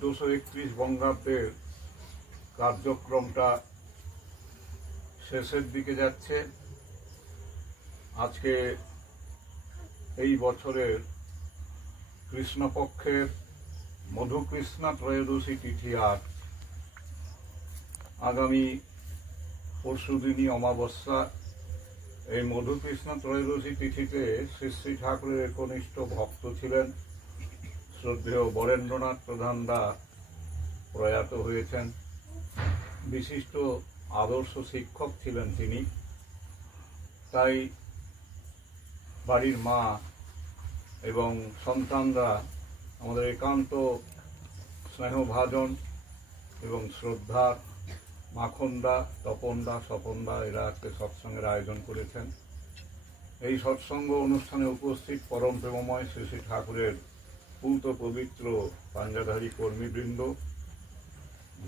1431 বঙ্গাব্দের কার্যক্রমটা শেষের দিকে যাচ্ছে। আজকে এই বছরের কৃষ্ণপক্ষের মধুকৃষ্ণা ত্রয়োদশী তিথি, আর আগামী পরশুদিনই অমাবস্যা। এই মধুকৃষ্ণা ত্রয়োদশী তিথিতে শ্রী শ্রী ঠাকুরের একনিষ্ঠ ভক্ত ছিলেন শ্রদ্ধেয় বরেন্দ্রনাথ প্রধানদা প্রয়াত হয়েছেন। বিশিষ্ট আদর্শ শিক্ষক ছিলেন তিনি। তাই বাড়ির মা এবং সন্তানরা আমাদের একান্ত স্নেহভাজন এবং শ্রদ্ধার মাখনদা, তপনদা, স্বপনদা এরা আজকে সৎসঙ্গের আয়োজন করেছেন। এই সৎসঙ্গ অনুষ্ঠানে উপস্থিত পরম প্রেমময় শ্রী শ্রী ঠাকুরের পূত পবিত্র পাঞ্জাধারী কর্মীবৃন্দ,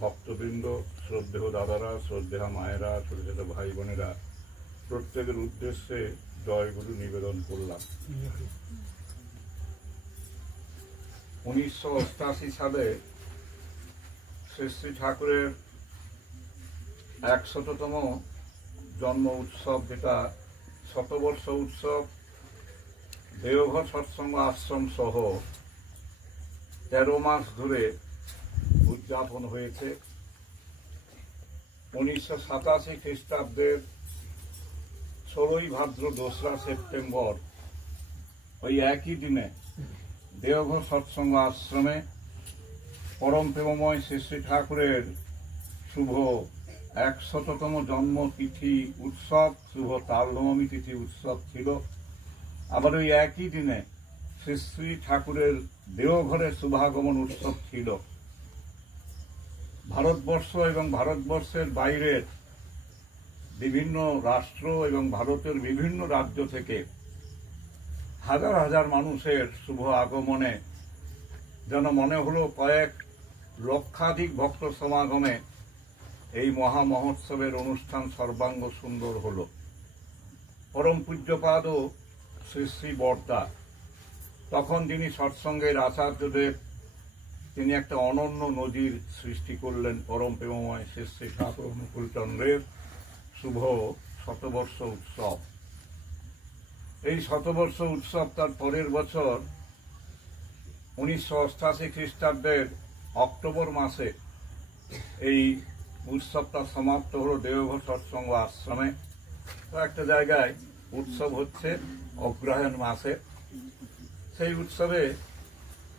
ভক্তবৃন্দ, শ্রদ্ধেয় দাদারা, শ্রদ্ধেয়া মায়েরা, ছোট ছোট ভাই বোনেরা, প্রত্যেকের উদ্দেশ্যে জয়গুরু নিবেদন করলাম। 1988 সালে শ্রী শ্রী ঠাকুরের 100তম জন্ম উৎসব, যেটা শতবর্ষ উৎসব, দেওঘর সৎসঙ্গ আশ্রম সহ 13 মাস ধরে উদযাপন হয়েছে। 1987 খ্রিস্টাব্দের 16ই ভাদ্র 2রা সেপ্টেম্বর ওই একই দিনে দেওঘর সৎসঙ্গ আশ্রমে পরম প্রেমময় শ্রী শ্রী ঠাকুরের শুভ 100তম জন্মতিথি উৎসব, শুভ তালনবমী তিথি উৎসব ছিল। আবার ওই একই দিনে শ্রী শ্রী ঠাকুরের দেওঘরের শুভাগমন উৎসব ছিল। ভারতবর্ষ এবং ভারতবর্ষের বাইরের বিভিন্ন রাষ্ট্র এবং ভারতের বিভিন্ন রাজ্য থেকে হাজার হাজার মানুষের শুভ আগমনে যেন মনে হলো কয়েক লক্ষাধিক ভক্ত সমাগমে এই মহা মহোৎসবের অনুষ্ঠান সর্বাঙ্গ সুন্দর হল। পরম পূজ্যপাদ শ্রী শ্রী বর্দা, তখন যিনি সৎসঙ্গের আচার্যদেব, তিনি একটা অনন্য নজির সৃষ্টি করলেন। পরম প্রেমময় শ্রী শ্রী ঠাকুর অনুকূলচন্দ্রের শুভ শতবর্ষ উৎসব। এই শতবর্ষ উৎসব তার পরের বছর 1988 খ্রিস্টাব্দের অক্টোবর মাসে এই উৎসবটা সমাপ্ত হলো দেওঘর সৎসঙ্গ আশ্রমে। তো একটা জায়গায় উৎসব হচ্ছে অগ্রহায়ণ মাসে। সেই উৎসবে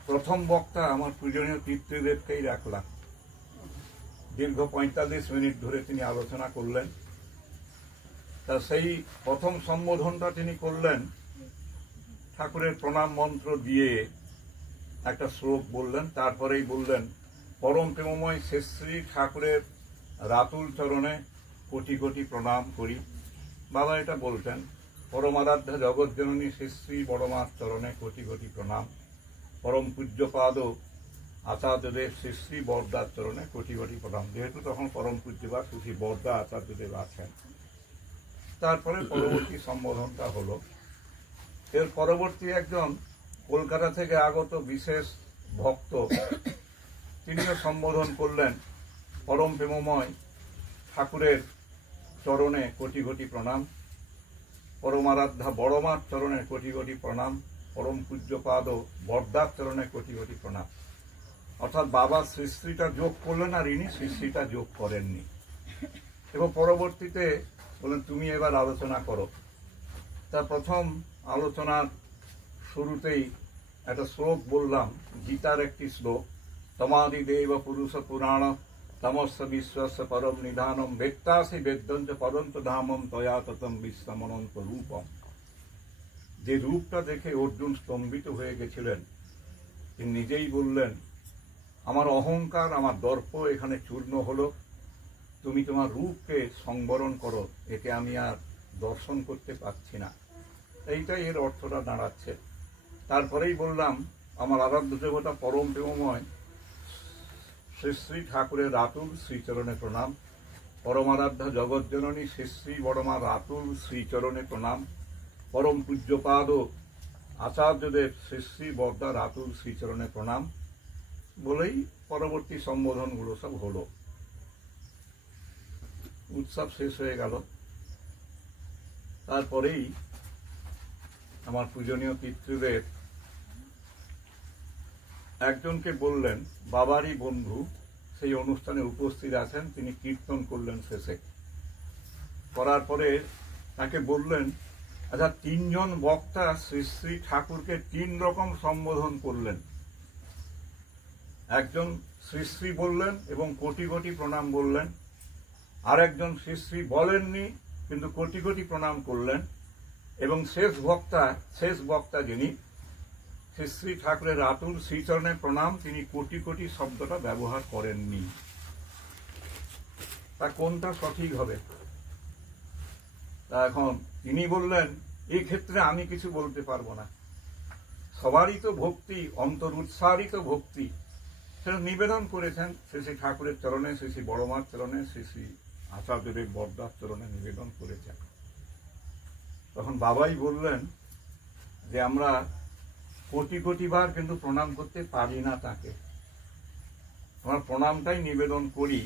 প্রথম বক্তা আমার পূজনীয় পিতৃদেবকেই রাখলাম। দীর্ঘ 45 মিনিট ধরে তিনি আলোচনা করলেন। তা সেই প্রথম সম্বোধনটা তিনি করলেন, ঠাকুরের প্রণাম মন্ত্র দিয়ে একটা শ্লোক বললেন। তারপরেই বললেন, পরম প্রেমময় শ্রী শ্রী ঠাকুরের রাতুল চরণে কোটি কোটি প্রণাম করি। বাবা এটা বলতেন, পরমারাধ্যা জগৎজননী শ্রী শ্রী বড়মার চরণে কোটি কোটি প্রণাম। পরম পূজ্যপাদ আচার্যদেব শ্রী শ্রী বরদার চরণে কোটি কোটি প্রণাম। যেহেতু তখন পরম পূজ্যপাদ শ্রী শ্রী বরদা আচার্যদেব আছেন। তারপরে পরবর্তী সম্বোধনটা হলো, এর পরবর্তী একজন কলকাতা থেকে আগত বিশেষ ভক্ত, তিনিও সম্বোধন করলেন, পরম প্রেমময় ঠাকুরের চরণে কোটি কোটি প্রণাম, পরমারাধ্যা বড়মার চরণে কোটি কোটি প্রণাম, পরম পূজ্যপাদ বরদার চরণে কোটি কোটি প্রণাম। অর্থাৎ বাবা শ্রী শ্রীটা যোগ করলেন আর ইনি শ্রী শ্রীটা যোগ করেননি। এবং পরবর্তীতে বলেন, তুমি এবার আলোচনা করো। তা প্রথম আলোচনার শুরুতেই একটা শ্লোক বললাম, গীতার একটি শ্লোক, তমাদি দেব পুরুষ পুরাণ তমস্য বিশ্বস্য পরম নিধানম বেত্তাসি বেদ্যঞ্চ পরন্ত ধামম তয়া ততম বিশ্বমনন্ত রূপম। যে রূপটা দেখে অর্জুন স্তম্ভিত হয়ে গেছিলেন, তিনি নিজেই বললেন, আমার অহংকার, আমার দর্প এখানে চূর্ণ হলো। তুমি তোমার রূপকে সংবরণ করো, একে আমি আর দর্শন করতে পারছি না। এইটাই এর অর্থটা দাঁড়াচ্ছে। তারপরেই বললাম, আমার আরাধ্য দেবতা পরম প্রেমময় শ্রী শ্রী ঠাকুরের রাতুল শ্রীচরণে প্রণাম। পরমারাধ্যা জগৎজননী শ্রী শ্রী বড়মার রাতুল শ্রীচরণে প্রণাম। পরম পূজ্যপাদ আচার্যদেব শ্রী শ্রী বরদা রাতুল শ্রীচরণে প্রণাম। বলেই পরবর্তী সম্বোধনগুলো সব হলো। উৎসব শেষ হয়ে গেল। তারপরেই আমার পূজনীয় পিতৃদেব একজনকে বললেন, বাবারই বন্ধু, সেই অনুষ্ঠানে উপস্থিত আছেন, তিনি কীর্তন করলেন শেষে। করার পরে তাকে বললেন, আচ্ছা, 3 জন বক্তা শ্রী শ্রী ঠাকুরকে 3 রকম সম্বোধন করলেন। একজন শ্রী শ্রী বললেন এবং কোটি কোটি প্রণাম বললেন, আর একজন শ্রী শ্রী বলেননি কিন্তু কোটি কোটি প্রণাম করলেন, এবং শেষ বক্তা যিনি শ্রী শ্রী ঠাকুরের আতুল শ্রীচরণে প্রণাম, তিনি কোটি কোটি শব্দটা ব্যবহার করেননি। তা কোনটা সঠিক হবে? তা এখন তিনি বললেন, এই ক্ষেত্রে আমি কিছু বলতে পারবো না, সবারই তো ভক্তি, অন্তর উৎসারিত ভক্তি, সেটা নিবেদন করেছেন শ্রী শ্রী ঠাকুরের চরণে, শ্রী শ্রী বড়মার চরণে, শ্রী শ্রী আচার্যদেব বরদার চরণে নিবেদন করেছেন। তখন বাবাই বললেন যে আমরা কোটি কোটি বার কিন্তু প্রণাম করতে পারি না তাকে, আমরা প্রণামটাই নিবেদন করি।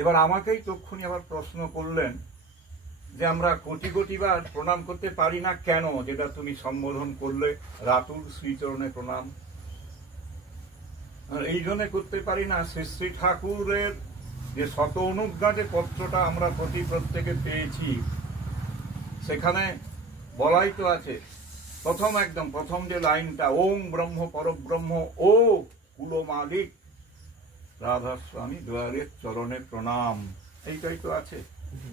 এবার আমাকেই তক্ষুনি আবার প্রশ্ন করলেন যে আমরা কোটি কোটি বার প্রণাম করতে পারি না কেন, যেটা তুমি সম্বোধন করলে রাতুল শ্রীচরণে প্রণাম। এই জন্য করতে পারি না, শ্রী শ্রী ঠাকুরের যে শত অনুজ্ঞা যে পত্রটা আমরা প্রত্যেকে পেয়েছি, সেখানে বলাই তো আছে, প্রথম যে লাইনটা, ওং ব্রহ্ম পরব্রহ্ম ও কুলো মালিক রাধাস্বামী দ্বারের চরণে প্রণাম, এইটাই তো আছে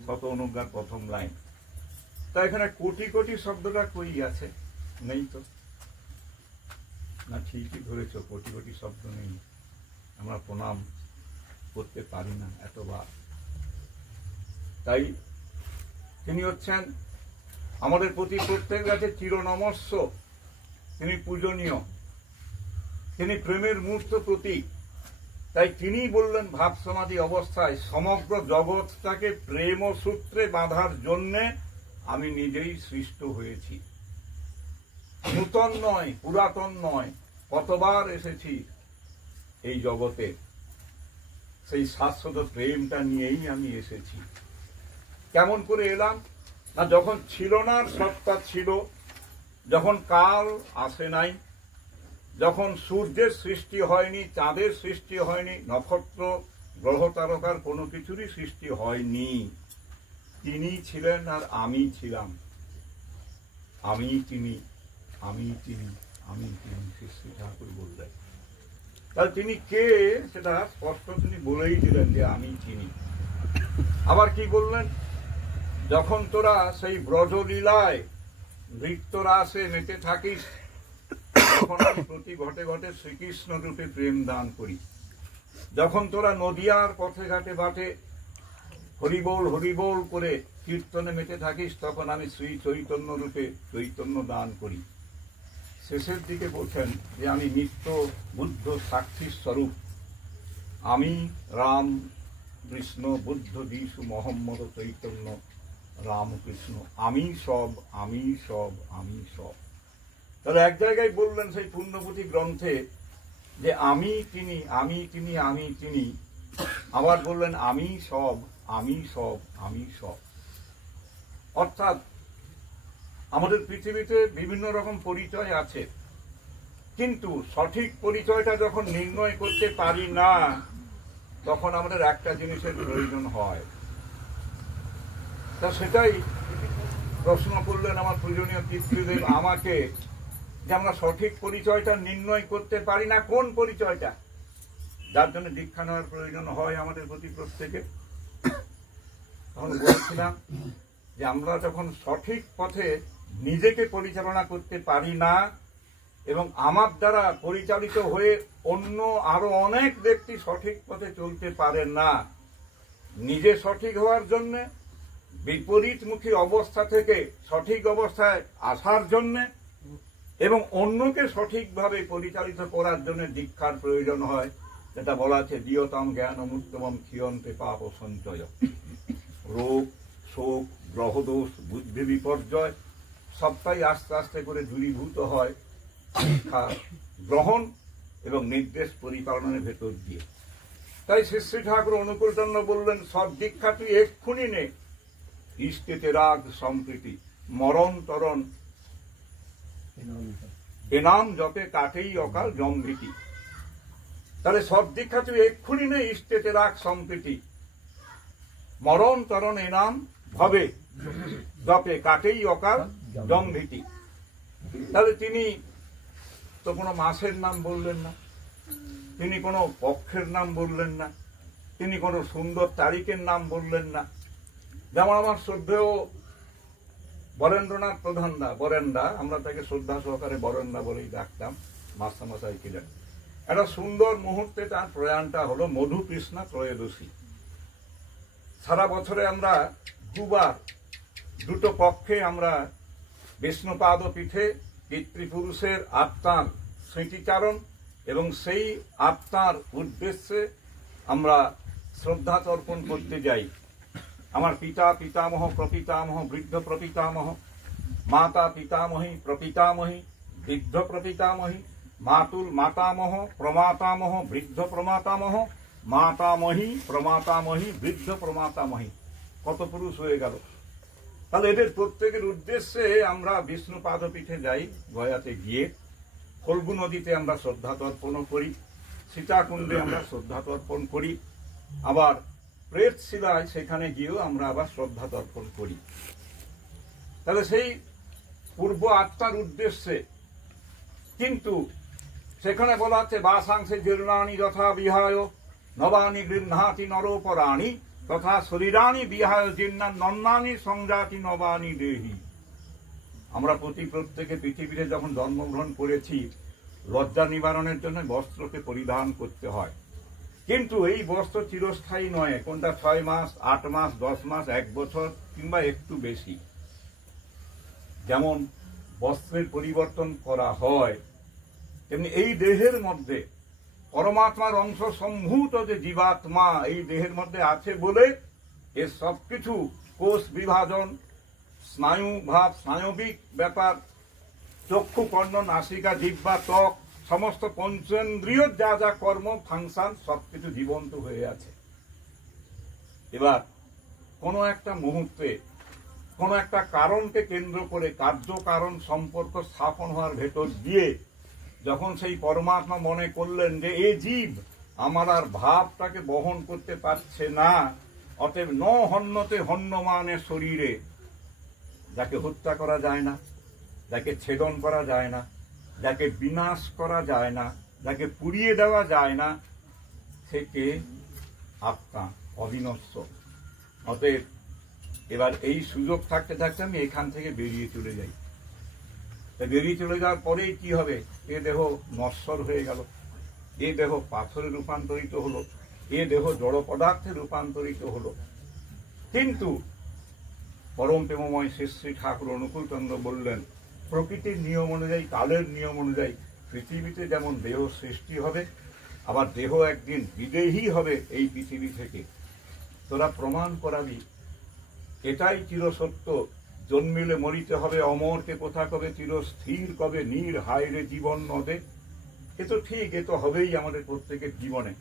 শত অনুজ্ঞার প্রথম লাইন। তা এখানে কোটি কোটি শব্দটা কই আছে? নেই তো। না, ঠিকই ধরেছ, কোটি কোটি শব্দ নেই, আমরা প্রণাম করতে পারি না এতবার। তাই তিনি হচ্ছেন আমাদের প্রতি প্রত্যেকের কাছে চিরনমস্য, তিনি পূজনীয়, তিনি প্রেমের মূর্ত প্রতীক। তাই তিনি বললেন, ভাব সমাধি অবস্থায় সমগ্র জগৎটাকে প্রেম সূত্রে বাঁধার জন্যে আমি নিজেই সৃষ্ট হয়েছি। নূতন নয়, পুরাতন নয়, কতবার এসেছি এই জগতে, সেই শাশ্বত প্রেমটা নিয়েই আমি এসেছি। কেমন করে এলাম? না, যখন ছিল না সত্তা ছিল, যখন কাল আসে নাই, যখন সূর্যের সৃষ্টি হয়নি, চাঁদের সৃষ্টি হয়নি, নক্ষত্র গ্রহ তারকার কোনো কিছুরই সৃষ্টি হয়নি, তিনি ছিলেন আর আমি ছিলাম। আমি তিনি, আমি তিনি, আমি তিনি, শ্রী শ্রী ঠাকুর বললেন। তাহলে তিনি কে সেটা স্পষ্ট তিনি বলেই দিলেন যে আমি চিনি। আবার কি বললেন? যখন তোরা সেই ব্রজলীলায় নৃত্যরাসে মেতে থাকিস, তখন আমি প্রতি ঘটে ঘটে শ্রীকৃষ্ণ রূপে প্রেম দান করি। যখন তোরা নদিয়ার পথে ঘাটে বাটে হরিবোল হরিবোল করে কীর্তনে মেতে থাকিস, তখন আমি শ্রী চৈতন্য রূপে চৈতন্য দান করি। শেষের দিকে বলছেন যে আমি নিত্য বুদ্ধ সাক্ষী স্বরূপ, আমি রাম কৃষ্ণ বুদ্ধ যিশু মোহাম্মদ চৈতন্য রামকৃষ্ণ, আমি সব, আমি সব, আমি সব। তাহলে এক জায়গায় বললেন সেই পুণ্যপুঁথি গ্রন্থে যে আমি তিনি, আমি তিনি, আমি তিনি, আবার বললেন আমি সব, আমি সব, আমি সব। অর্থাৎ আমাদের পৃথিবীতে বিভিন্ন রকম পরিচয় আছে, কিন্তু সঠিক পরিচয়টা যখন নির্ণয় করতে পারি না, তখন আমাদের একটা জিনিসের প্রয়োজন হয়। তা সেটাই প্রশ্ন করলেন আমার পূজনীয় পিতৃদেব আমাকে, যে আমরা সঠিক পরিচয়টা নির্ণয় করতে পারি না। কোন পরিচয়টা? যার জন্য দীক্ষা নেওয়ার প্রয়োজন হয় আমাদের প্রতি প্রত্যেকে। তখন বলছিলাম যে আমরা যখন সঠিক পথে নিজেকে পরিচালনা করতে পারি না, এবং আমার দ্বারা পরিচালিত হয়ে অন্য আরো অনেক ব্যক্তি সঠিক পথে চলতে পারে না, নিজে সঠিক হওয়ার জন্য, বিপরীতমুখী অবস্থা থেকে সঠিক অবস্থায় আসার জন্য, এবং অন্যকে সঠিকভাবে পরিচালিত করার জন্য দীক্ষার প্রয়োজন হয়। যেটা বলা আছে, দিয়তাম জ্ঞান মুত্তমম ক্ষীয়ন্তে পাপ সঞ্চয়। রোগ, শোক, গ্রহদোষ, বুদ্ধি বিপর্যয় সবটাই আস্তে আস্তে করে দূরীভূত হয় দীক্ষা গ্রহণ এবং নির্দেশ পরিপালনের ভেতর দিয়ে। তাই শ্রী শ্রী ঠাকুর অনুকূলচন্দ্র বললেন, সব দীক্ষা তুই এক্ষুনি নে, ইষ্টেতে রাগ সম্প্রীতি, মরণ তরণ এনাম জপে কাটেই অকাল জমভীতি। তাহলে সব দীক্ষা তুই এক্ষুনি নে, ইষ্টেতে রাগ সম্প্রীতি, মরণ তরণ এনাম ভবে জপে কাটেই অকাল জমভীতি। তাহলে তিনি তো কোনো মাসের নাম বললেন না, তিনি কোনো পক্ষের নাম বললেন না, তিনি কোনো সুন্দর তারিখের নাম বললেন না। যেমন আমার শ্রদ্ধেয় বরেন্দ্রনাথ প্রধানদা, বরেন্দা, আমরা তাকে শ্রদ্ধা সহকারে বরেন্দা বলেই ডাকতাম, মাস্টারমশাই ছিলেন। একটা সুন্দর মুহূর্তে তার প্রয়াণটা হলো মধুকৃষ্ণা ত্রয়োদশী। সারা বছরে আমরা দুবার, দুটো পক্ষে আমরা বিষ্ণুপাদ পীঠে পিতৃপুরুষের আত্মার স্মৃতিচারণ এবং সেই আত্মার উদ্দেশ্যে আমরা শ্রদ্ধা তর্পণ করতে যাই। আমার পিতা পিতামহ প্রপিতামহ বৃদ্ধ প্রপিতামহ, মাতা পিতামহী প্রপিতামহী বৃদ্ধ প্রপিতামহী, মাতুল মাতামহ প্রমাতামহ বৃদ্ধ প্রমাতামহ, মাতামহী প্রমাতামহী বৃদ্ধ প্রমাতামহী। কত পুরুষ হয়ে গেল। তাহলে এদের প্রত্যেকের উদ্দেশ্যে আমরা বিষ্ণুপাদ পীঠে যাই, গয়াতে গিয়ে ফল্গু নদীতে আমরা শ্রদ্ধা তর্পণ করি, সীতাকুণ্ডে আমরা শ্রদ্ধা তর্পণ করি, আবার প্রেতশিলায় সেখানে গিয়েও আমরা আবার শ্রদ্ধা তর্পণ করি। তাহলে সেই পূর্ব আত্মার উদ্দেশ্যে, কিন্তু সেখানে বলা হচ্ছে বাসাংশে জীর্ণানি যথা বিহায় নবানি গৃহাতি নরোপরাণী তথা শরীরানি বিহায় জীর্ণা নন্নানি সংজাতি নবানি দেহি। আমরা প্রত্যেকে পৃথিবীতে যখন জন্মগ্রহণ করেছি, লজ্জা নিবারণের জন্য বস্ত্রকে পরিধান করতে হয়, কিন্তু এই বস্ত্র চিরস্থায়ী নয়। কোনটা 6 মাস, 8 মাস, 10 মাস, 1 বছর কিংবা একটু বেশি। যেমন বস্ত্রের পরিবর্তন করা হয়, তেমনি এই দেহের মধ্যে পরমাত্মার অংশ সম্ভূত যে জীবাত্মা এই দেহের মধ্যে আছে বলে এর সবকিছু কোষ বিভাজন, স্নায়ু ভাব, স্নায়বিক ব্যাপার, চক্ষু কর্ণ নাসিকা জিহ্বা ত্বক, সমস্ত পঞ্চেন্দ্রিয় যা যা কর্ম ফাংশন সবকিছু জীবন্ত হয়ে আছে। এবার কোনো একটা মুহূর্তে কোনো একটা কারণকে কেন্দ্র করে কার্য কারণ সম্পর্ক স্থাপন হওয়ার ভেতর দিয়ে যখন সেই পরমাত্মা মনে করলেন যে এই জীব আমার আর ভাবটাকে বহন করতে পারছে না, অতএব ন হন্যতে হন্যমানে শরীরে, যাকে হত্যা করা যায় না, যাকে ছেদন করা যায় না, যাকে বিনাশ করা যায় না, যাকে পুড়িয়ে দেওয়া যায় না, থেকে আত্মা অবিনশ্বর। অতএব এবার এই সুযোগ থাকতে থাকতে আমি এখান থেকে বেরিয়ে চলে যাই। বেরিয়ে চলে যাওয়ার পরেই কি হবে? এ দেহ নশ্বর হয়ে গেল, এ দেহ পাথরে রূপান্তরিত হলো, এ দেহ জড় পদার্থে রূপান্তরিত হলো। কিন্তু পরম প্রেমময় শ্রী শ্রী ঠাকুর অনুকূলচন্দ্র বললেন, প্রকৃতির নিয়ম অনুযায়ী, কালের নিয়ম অনুযায়ী পৃথিবীতে যেমন দেহ সৃষ্টি হবে, আবার দেহ একদিন বিদেহী হবে এই পৃথিবী থেকে। তোরা প্রমাণ করাবি এটাই চিরসত্য, জন্মিলে মরিতে হবে অমরকে কোথা কবে চিরস্থির কবে নীর হায়রে জীবন নদে। এ তো ঠিক, এ তো হবেই আমাদের প্রত্যেকের জীবনে।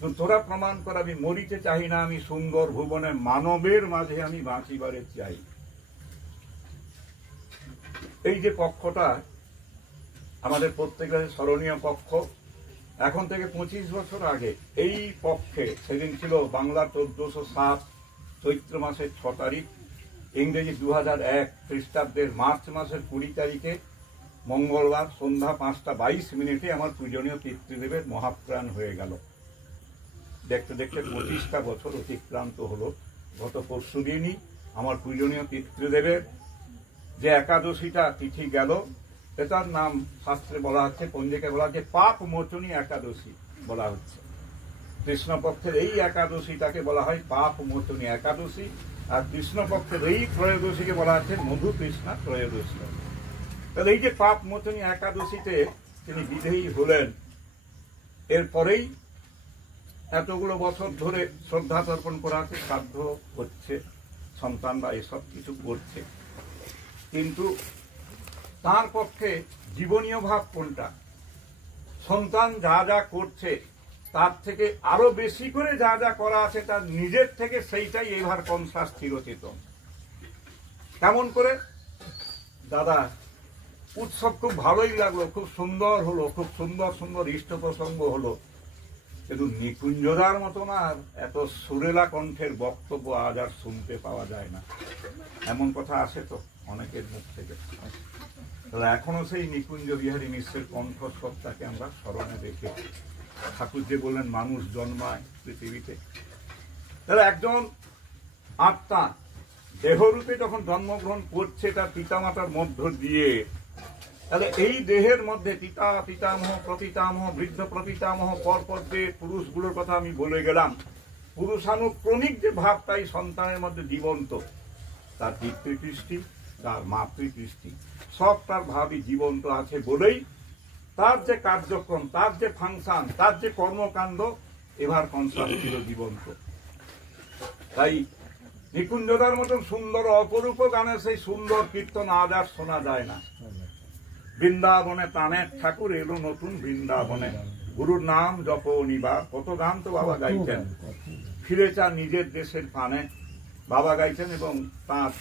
তো তোরা প্রমাণ করাবি মরিতে চাই না আমি সুন্দর ভুবনে, মানবের মাঝে আমি বাঁচিবারে চাই। এই যে পক্ষটা আমাদের প্রত্যেকের স্মরণীয় পক্ষ, এখন থেকে 25 বছর আগে এই পক্ষে, সেদিন ছিল বাংলা 1407 চৈত্র মাসের 6 তারিখ, ইংরেজি 2001 খ্রিস্টাব্দের মার্চ মাসের 20 তারিখে মঙ্গলবার সন্ধ্যা 5:22 আমার পূজনীয় পিতৃদেবের মহাপ্রাণ হয়ে গেল। দেখতে দেখতে 25টা বছর অতিক্রান্ত হলো। গত পরশু দিনই আমার পূজনীয় পিতৃদেবের যে একাদশীটা তিথি গেল, এটার নাম শাস্ত্রে বলা হচ্ছে, পঞ্জিকায় বলা হচ্ছে পাপ মোচনী একাদশী বলা হচ্ছে। কৃষ্ণপক্ষের এই একাদশীটাকে বলা হয় পাপ মোচনী একাদশী, আর কৃষ্ণপক্ষের এই ত্রয়োদশীকে বলা হচ্ছে মধুকৃষ্ণা ত্রয়োদশী। তাহলে এই যে পাপ মোচনী একাদশীতে তিনি বিদেহী হলেন, এরপরেই এতগুলো বছর ধরে শ্রদ্ধা তর্পণ করাতে সাধ্য হচ্ছে, সন্তানরা এসব কিছু করছে, কিন্তু তার পক্ষে জীবনীয় ভাব কোনটা? সন্তান যা যা করছে তার থেকে আরো বেশি করে যা যা করা আছে তার নিজের থেকে সেইটাই এভার কনসাস চিরচেতন। কেমন করে? দাদা উৎসব খুব ভালোই লাগলো, খুব সুন্দর হলো, খুব সুন্দর সুন্দর ইষ্ট প্রসঙ্গ হলো, কিন্তু নিকুঞ্জদার মতন আর এত সুরেলা কণ্ঠের বক্তব্য আজ আর শুনতে পাওয়া যায় না। এমন কথা আসে তো অনেকের মুখ থেকে। তাহলে এখনো সেই নিকুঞ্জ বিহারী মিশ্রের কণ্ঠস্বরটাকে আমরা স্মরণে রেখে, ঠাকুর যে বললেন মানুষ জন্মায় পৃথিবীতে, তাহলে একজন আত্মা দেহরূপে যখন জন্মগ্রহণ করছে তার পিতামাতার মধ্য দিয়ে, তাহলে এই দেহের মধ্যে পিতা, পিতামহ, প্রপিতামহ, বৃদ্ধ প্রপিতামহ, পরপর যে পুরুষগুলোর কথা আমি বলে গেলাম, পুরুষানুক্রমিক যে ভাবটাই সন্তানের মধ্যে জীবন্ত, তার পিতৃকৃষ্টি, তার মাতৃকৃষ্টি, সব তার ভাবই জীবন্ত আছে বলেই তার যে কার্যক্রম, তার যে ফাংশন, তার যে কর্মকাণ্ড এভার কনসাস ছিল জীবন্ত। তাই নিকুঞ্জদার মতন সুন্দর অপরূপ গানে সেই সুন্দর কীর্তন আজ আর শোনা যায় না। বৃন্দাবনে প্রাণের ঠাকুর এলো নতুন বৃন্দাবনে, গুরুর নাম জপ নিবার, কত গান তো বাবা গাইছেন। ফিরে চান নিজের দেশের প্রাণে, বাবা গাইছেন। এবং তাঁর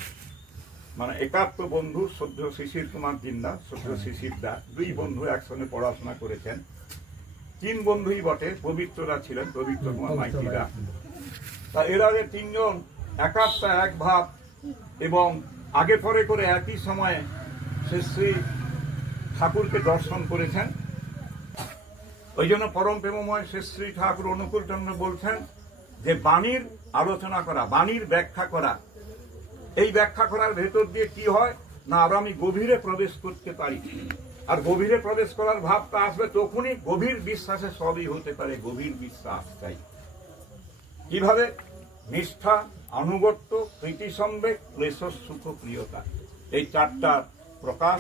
মানে একাত্ম বন্ধু শ্রদ্ধ শিশির কুমার জিন্দা, শ্রদ্ধ শিশির দা, দুই বন্ধু একসঙ্গে পড়াশোনা করেছেন। তিন বন্ধুই বটে, পবিত্ররা ছিলেন, পবিত্র কুমার মাইতিরা। তা এরা যে তিনজন একাত্মা, এক ভাব, এবং আগে পরে করে একই সময়ে শ্রী শ্রী ঠাকুরকে দর্শন করেছেন। ওই জন্য পরম প্রেমময় শ্রী শ্রী ঠাকুর অনুকূল চন্দ্র বলছেন যে বাণীর আলোচনা করা, বাণীর ব্যাখ্যা করা, এই ব্যাখ্যা করার ভেতর দিয়ে কি হয় না, আর আমি গভীরে প্রবেশ করতে পারি। আর গভীরে প্রবেশ করার ভাবটা আসবে তখনই গভীর বিশ্বাসে সবই হতে পারে। গভীর বিশ্বাস চাই কিভাবে? নিষ্ঠা, আনুগত্য, প্রীতি সম্বেগ, ক্লেশ সুখ, প্রিয়তা, এই চারটার প্রকাশ,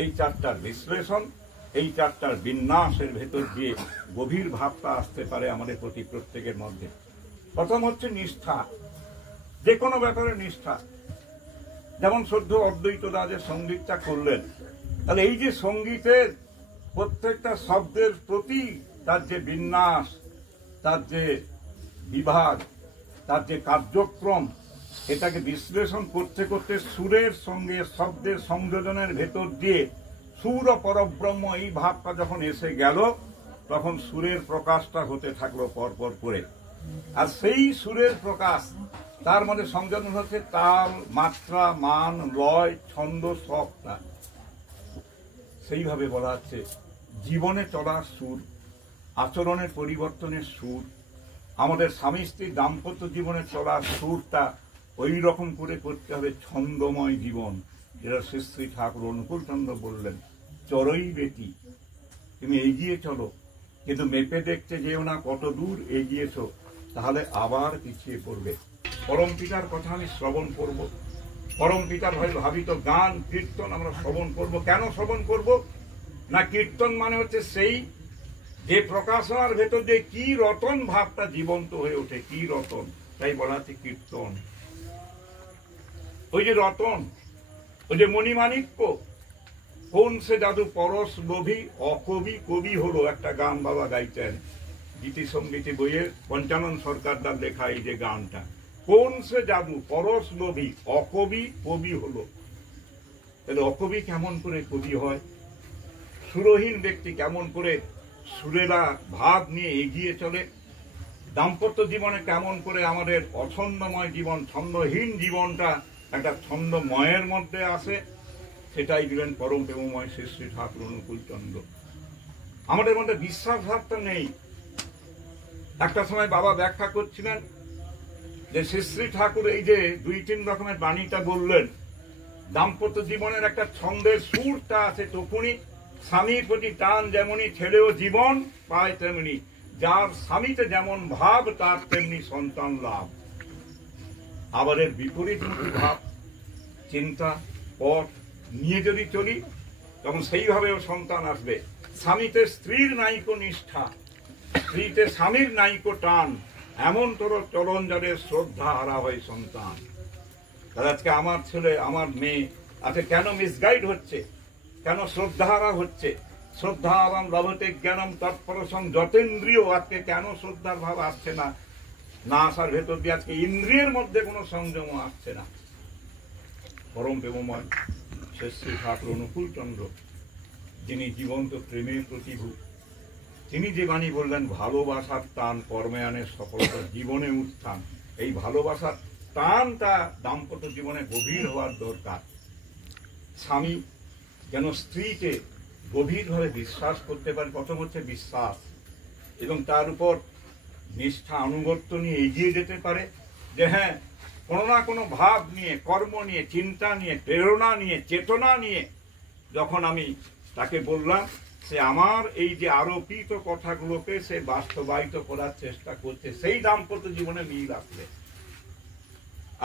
এই চারটার বিশ্লেষণ, এই চারটার বিন্যাসের ভেতর দিয়ে গভীর ভাবটা আসতে পারে আমাদের প্রতি প্রত্যেকের মধ্যে। প্রথম হচ্ছে নিষ্ঠা, যে কোনো ব্যাপারে নিষ্ঠা। যেমন সদ্য অদ্বৈত দাসের সঙ্গীতটা করলেন, তাহলে এই যে সঙ্গীতের প্রত্যেকটা শব্দের প্রতি তার যে বিন্যাস, তার যে বিভাগ, তার যে কার্যক্রম, এটাকে বিশ্লেষণ করতে করতে সুরের সঙ্গে শব্দের সংযোজনের ভেতর দিয়ে সুর ও পরব্রহ্ম এই ভাবটা যখন এসে গেল, তখন সুরের প্রকাশটা হতে থাকলো পরপর করে। আর সেই সুরের প্রকাশ, তার মধ্যে সংযোজন হচ্ছে তাল, মাত্রা, মান, লয়, ছন্দ, সবটা। সেইভাবে বলা হচ্ছে জীবনে চলার সুর, আচরণের পরিবর্তনের সুর, আমাদের স্বামী স্ত্রীর দাম্পত্য জীবনে চলার সুরটা ওই রকম করে করতে হবে ছন্দময় জীবন, যেটা শ্রী শ্রী ঠাকুর অনুকূল চন্দ্র বললেন, চরই বেটি তুমি এগিয়ে চলো, কিন্তু মেপে দেখতে যেও না কত দূর এগিয়েছ, তাহলে আবার পিছিয়ে পড়বে। পরম পিতার কথা আমি শ্রবণ করব, পরম পিতার ভাবিত গান কীর্তন আমরা শ্রবণ করব। কেন শ্রবণ করব না, কীর্তন মানে হচ্ছে সেই যে প্রকাশনার ভেতর দিয়ে কি রতন ভাবটা জীবন্ত হয়ে ওঠে, কি রতন, তাই বলা হচ্ছে কীর্তন। ওই যে রতন, ওই যে মণিমাণিক্য, কোন সে জাদু পরশ লোভী অকবি কবি হলো, একটা গান বাবা গাইতেন গীতি সঙ্গীতি বইয়ের পঞ্চানন সরকারদার লেখা এই যে গানটা, কোন সে জাদু পরশ লোভী অকবি কবি হলো। তাহলে অকবি কেমন করে কবি হয়, সুরহীন ব্যক্তি কেমন করে সুরেলা ভাব নিয়ে এগিয়ে চলে, দাম্পত্য জীবনে কেমন করে আমাদের অছন্দময় জীবন, ছন্দহীন জীবনটা একটা ছন্দময়ের মধ্যে আসে, সেটাই দিলেন পরম প্রেমময় শ্রী শ্রী ঠাকুর অনুকূল চন্দ্র। আমাদের মধ্যে বিশ্বাস ভাবটা নেই। একটা সময় বাবা ব্যাখ্যা করছিলেন যে শ্রী শ্রী ঠাকুর এই যে দুই তিন রকমের বাণীটা বললেন, দাম্পত্য জীবনের একটা ছন্দের সুরটা আছে, তখনই স্বামীর প্রতি টান যেমনি ছেলেও জীবন পায় তেমনি, যার স্বামীতে যেমন ভাব তার তেমনি সন্তান লাভ। আবার এর বিপরীতমুখী ভাব, চিন্তা, পথ নিয়ে যদি চলি, তখন সেইভাবেও সন্তান আসবে। স্বামীতে স্ত্রীর নাইকো নিষ্ঠা, স্ত্রীতে স্বামীর নাইকো টান, এমন তোর চলন যাদের শ্রদ্ধা হারা হয় সন্তান। তাহলে আজকে আমার ছেলে, আমার মেয়ে আজকে কেন মিসগাইড হচ্ছে, কেন শ্রদ্ধাহারা হচ্ছে, শ্রদ্ধাবান লভতে জ্ঞানম তৎপরসং যতেন্দ্রিয়। আজকে কেন শ্রদ্ধার ভাব আসছে না? না আসার ভেতর দিয়ে আজকে ইন্দ্রিয়ের মধ্যে কোনো সংযম আসছে না। পরম প্রেমময় শ্রী ঠাকুর অনুকূল চন্দ্র, যিনি জীবন্ত প্রেমের প্রতিভূ, তিনি যে বাণী বললেন, ভালোবাসার টান কর্মে আনে সফলতা, জীবনে উত্থান। এই ভালোবাসার টানটা দাম্পত্য জীবনে গভীর হওয়ার দরকার। স্বামী যেন স্ত্রীকে গভীরভাবে বিশ্বাস করতে পারে। প্রথম হচ্ছে বিশ্বাস, এবং তার উপর নিষ্ঠা আনুগত্য নিয়ে এগিয়ে যেতে পারে, যে হ্যাঁ, কোনো না কোনো ভাব নিয়ে, কর্ম নিয়ে, চিন্তা নিয়ে, প্রেরণা নিয়ে, চেতনা নিয়ে যখন আমি তাকে বললাম, সে আমার এই যে আরোপিত কথাগুলোকে সে বাস্তবায়িত করার চেষ্টা করছে, সেই দাম্পত্য জীবনে মিল আসবে।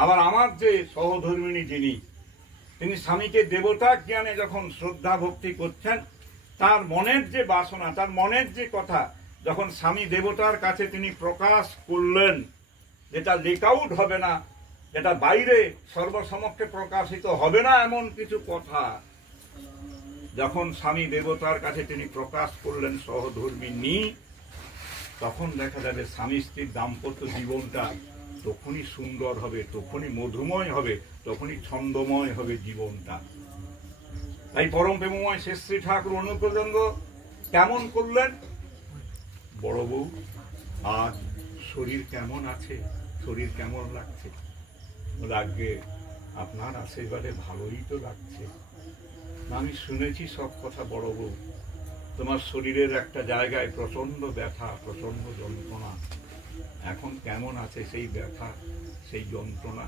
আবার আমার যে সহধর্মিণী যিনি, তিনি স্বামীকে দেবতা জ্ঞানে যখন শ্রদ্ধা ভক্তি করছেন, তার মনের যে বাসনা, তার মনের যে কথা যখন স্বামী দেবতার কাছে তিনি প্রকাশ করলেন, যেটা লিক আউট হবে না, যেটা বাইরে সর্বসমক্ষে প্রকাশিত হবে না, এমন কিছু কথা যখন স্বামী দেবতার কাছে তিনি প্রকাশ করলেন সহধর্মিণী, তখন দেখা যাবে স্বামী স্ত্রীর দাম্পত্য জীবনটা তখনই সুন্দর হবে, তখনই মধুময় হবে, তখনই ছন্দময় হবে জীবনটা। তাই পরম প্রেমময় শ্রী ঠাকুর অনুকূলচন্দ্র কেমন করলেন? বড় বউ, আজ শরীর কেমন আছে, শরীর কেমন লাগছে? লাগবে আপনার আশীর্বাদে ভালোই তো লাগছে। আমি শুনেছি সব কথা বড় বউ, তোমার শরীরের একটা জায়গায় প্রচন্ড ব্যথা, প্রচন্ড যন্ত্রণা, এখন কেমন আছে সেই ব্যথা, সেই যন্ত্রণা?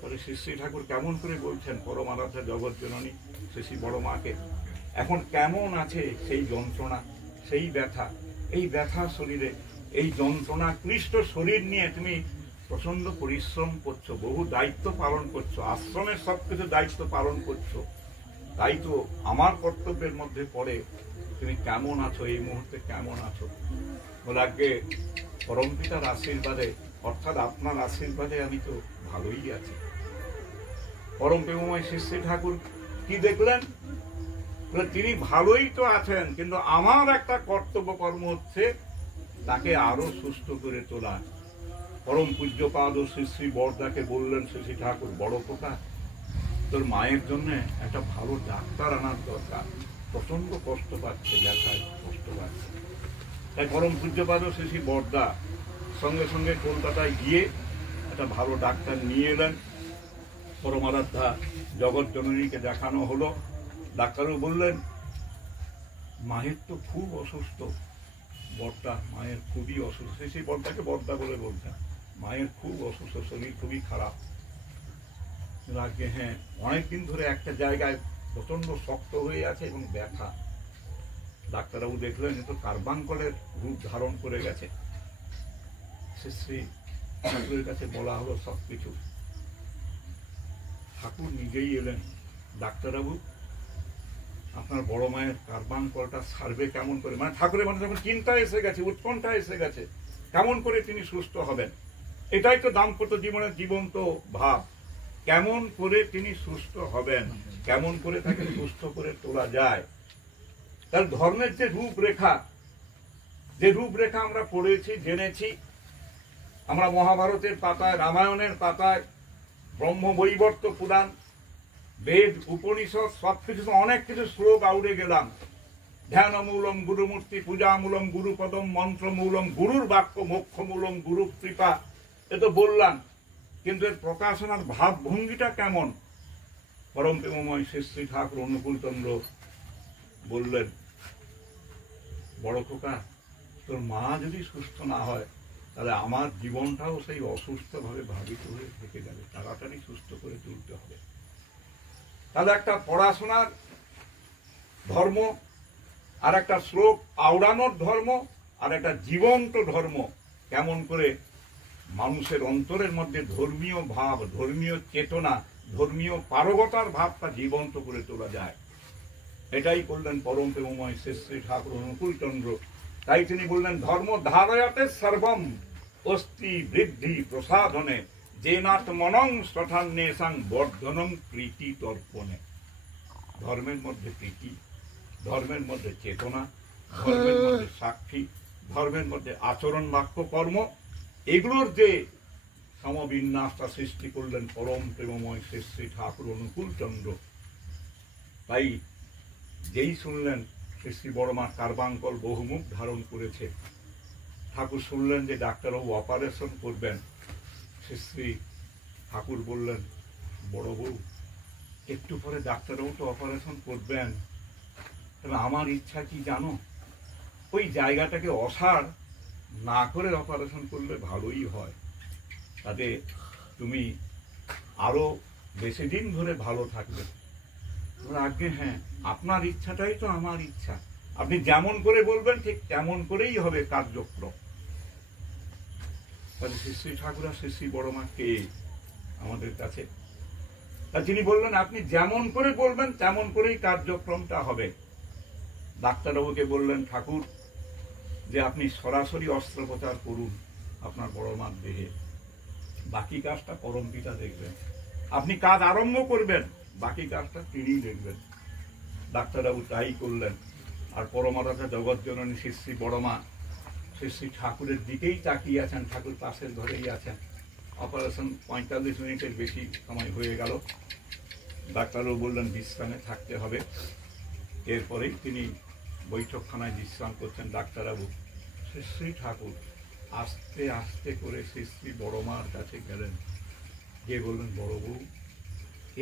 বলে শ্রী ঠাকুর কেমন করে বলছেন, পরম আরাধ্যা জগৎ জননী শ্রী বড় মাকে, এখন কেমন আছে সেই যন্ত্রণা, সেই ব্যথা? এই ব্যথা শরীরে, এই যন্ত্রণা ক্লিষ্ট শরীর নিয়ে তুমি প্রচন্ড পরিশ্রম করছো, বহু দায়িত্ব পালন করছো, আশ্রমের সবকিছু দায়িত্ব পালন করছো, তাই তো আমার কর্তব্যের মধ্যে পড়ে তুমি কেমন আছো, এই মুহূর্তে কেমন আছো? বলে আগে পরম পিতার আশীর্বাদে, অর্থাৎ আপনার আশীর্বাদে আমি তো ভালোই আছি। পরম প্রেমময় শ্রী ঠাকুর কি দেখলেন? তিনি ভালোই তো আছেন, কিন্তু আমার একটা কর্তব্য কর্ম হচ্ছে তাকে আরো সুস্থ করে তোলা। পরম পূজ্যপাদ শ্রী শ্রী বরদাকে বললেন শ্রী ঠাকুর, বড় কথা, তোর মায়ের জন্য একটা ভালো ডাক্তার আনার দরকার, প্রচন্ড কষ্ট পাচ্ছে, ব্যথায় কষ্ট পাচ্ছে। তাই পরম পূজ্যপাদ শ্রী বরদা সঙ্গে সঙ্গে কলকাতায় গিয়ে একটা ভালো ডাক্তার নিয়ে এলেন। পরমারাধ্যা জগৎ জননীকে দেখানো হলো। ডাক্তারও বললেন, মায়ের তো খুব অসুস্থ, বরদা মায়ের খুবই অসুস্থ। সেই বরদাকে বরদা বলে বলছেন, মায়ের খুব অসুস্থ, শরীর খুবই খারাপ। হ্যাঁ, অনেকদিন ধরে একটা জায়গায় প্রচন্ড শক্ত হয়ে আছে এবং ব্যথা। ডাক্তারবাবু দেখলেন এ তো কার্বাঙ্কলের রূপ ধারণ করে গেছে। শ্রী ঠাকুরের কাছে বলা হলো সবকিছু। ঠাকুর নিজেই এলেন, ডাক্তারবাবু আপনার বড় মায়ের কার্বাঙ্কলটা সারবে কেমন করে? মানে ঠাকুরের মনে যখন চিন্তা এসে গেছে, উৎকণ্ঠা এসে গেছে, কেমন করে তিনি সুস্থ হবেন। এটাই তো দাম্পত্য জীবনের জীবন্ত ভাব, কেমন করে তিনি সুস্থ হবেন, কেমন করে তাকে সুস্থ করে তোলা যায়। তার ধর্মের যে রূপরেখা, যে রূপরেখা আমরা পড়েছি, জেনেছি, আমরা মহাভারতের পাতায়, রামায়ণের পাতায়, ব্রহ্মবৈবর্ত পুরাণ, বেদ, উপনিষদ সবকিছু অনেক কিছু শ্লোক আউড়ে গেলাম। ধ্যানমূলম গুরুমূর্তি, পূজামূলম গুরুপদম, মন্ত্রমূলম গুরুর বাক্য, মোক্ষমূলম গুরু কৃপা, এ তো বললাম, কিন্তু এর প্রকাশনার ভাবভঙ্গিটা কেমন? পরম প্রেমময় শ্রী ঠাকুর অনুকূলচন্দ্র বললেন, বড় খোকা, তোর মা যদি সুস্থ না হয় তাহলে আমার জীবনটাও সেই অসুস্থ ভাবে ভাবিত হয়ে থেকে যাবে, তাড়াতাড়ি সুস্থ করে তুলতে হবে। তাহলে একটা পড়াশোনার ধর্ম, আর একটা শ্লোক আওড়ানোর ধর্ম, আর একটা জীবন্ত ধর্ম, কেমন করে মানুষের অন্তরের মধ্যে ধর্মীয় ভাব, ধর্মীয় চেতনা, ধর্মীয় পারগতার ভাবটা জীবন্ত করে তোলা যায়, এটাই করলেন পরম প্রেমময় শ্রী ঠাকুর অনুকূলচন্দ্র। তাই তিনি বললেন, ধর্ম ধারয়াতে সর্বম অস্তি বৃদ্ধি প্রসাধনে, জেনাত্মনং স্থঠান্যেষাং বর্ধনং প্রীতি তর্পণে। ধর্মের মধ্যে প্রীতি, ধর্মের মধ্যে চেতনা, ধর্মের মধ্যে সাক্ষী, ধর্মের মধ্যে আচরণ, বাক্য, কর্ম, এগুলোর যে সমবিন্যাসটা সৃষ্টি করলেন পরম প্রেমময় শ্রী শ্রী ঠাকুর অনুকূল চন্দ্র। তাই যেই শুনলেন শ্রী শ্রী বড়মা কার্বাঙ্কল বহুমুখ ধারণ করেছে, ঠাকুর শুনলেন যে ডাক্তারবাবু অপারেশন করবেন, শ্রী শ্রী ঠাকুর বললেন, বড় বউ একটু পরে ডাক্তারবাবু তো অপারেশন করবেন, তবে আমার ইচ্ছা কি জানো, ওই জায়গাটাকে অসাড় না করে অপারেশন করলে ভালোই হয়, তাতে তুমি আরো বেশি দিন ধরে ভালো থাকবে। আগে হ্যাঁ, আপনার ইচ্ছাটাই তো আমার ইচ্ছা, আপনি যেমন করে বলবেন ঠিক তেমন করেই হবে কার্যক্রম। তাহলে শ্রী শ্রী ঠাকুর আর শ্রী শ্রী বড়মা কে আমাদের কাছে? তা তিনি বললেন আপনি যেমন করে বলবেন তেমন করেই কার্যক্রমটা হবে। ডাক্তারবাবুকে বললেন ঠাকুর যে আপনি সরাসরি অস্ত্রোপচার করুন আপনার বড়মার দেহে, বাকি কাজটা পরম পিতা দেখবেন, আপনি কাজ আরম্ভ করবেন, বাকি কাজটা তিনিই দেখবেন। ডাক্তারবাবু তাই করলেন। আর পরমারাধা জগৎ জননী শ্রী শ্রী বড়মা শ্রী শ্রী ঠাকুরের দিকেই তাকিয়ে আছেন, ঠাকুর পাশের ঘরেই আছেন। অপারেশন 45 মিনিটের বেশি সময় হয়ে গেল। ডাক্তারবাবু বললেন বিশ্রামে থাকতে হবে। এরপরেই তিনি বৈঠকখানায় বিশ্রাম করছেন। ডাক্তারবাবু শ্রী শ্রী ঠাকুর আস্তে আস্তে করে শ্রী শ্রী বড়মার কাছে গেলেন, গিয়ে বললেন, বড় বউ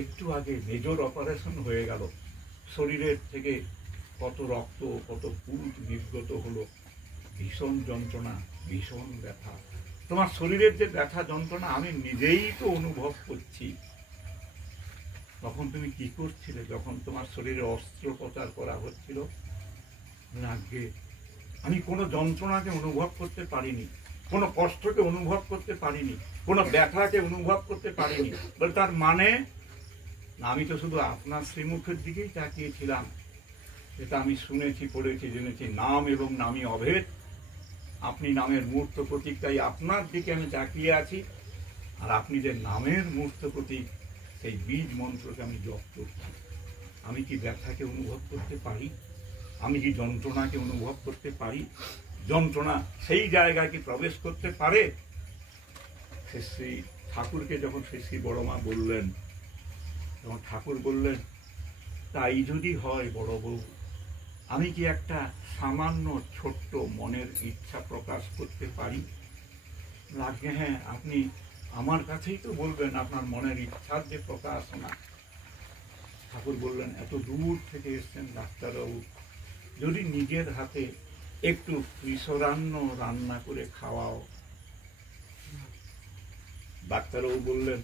একটু আগে মেজর অপারেশন হয়ে গেল, শরীরের থেকে কত রক্ত কত পুজ নির্গত হলো, ভীষণ যন্ত্রণা, ভীষণ ব্যথা, তোমার শরীরের যে ব্যথা যন্ত্রণা আমি নিজেই তো অনুভব করছি। তখন তুমি কি করছিলে যখন তোমার শরীরে অস্ত্রোপচার করা হচ্ছিল? আগে আমি কোনো যন্ত্রণাকে অনুভব করতে পারিনি, কোনো কষ্টকে অনুভব করতে পারিনি, কোনো ব্যথাকে অনুভব করতে পারিনি। বলে তার মানে আমি তো শুধু আপনার শ্রীমুখের দিকেই তাকিয়েছিলাম, এটা আমি শুনেছি, পড়েছি, জেনেছি, নাম এবং নামই অভেদ, আপনি নামের মূর্ত প্রতীক, তাই আপনার দিকে আমি তাকিয়ে আছি। আর আপনি যে নামের মূর্ত প্রতীক, সেই বীজ মন্ত্রকে আমি জপ করছি। আমি কি ব্যথাকে অনুভব করতে পারি? আমি কি যন্ত্রণাকে অনুভব করতে পারি? যন্ত্রণা সেই জায়গায় কি প্রবেশ করতে পারে? শ্রী ঠাকুরকে যখন শ্রী বড়মা বললেন, তখন ঠাকুর বললেন, তাই যদি হয় বড় বউ, আমি কি একটা সামান্য ছোট্ট মনের ইচ্ছা প্রকাশ করতে পারি? লাগে হ্যাঁ, আপনি আমার কাছেই তো বলবেন আপনার মনের ইচ্ছার যে প্রকাশনা। ঠাকুর বললেন, এত দূর থেকে এসছেন ডাক্তারবাবু, যদি নিজের হাতে একটু মিশরান্ন রান্না করে খাওয়াও। ডাক্তারবাবু বললেন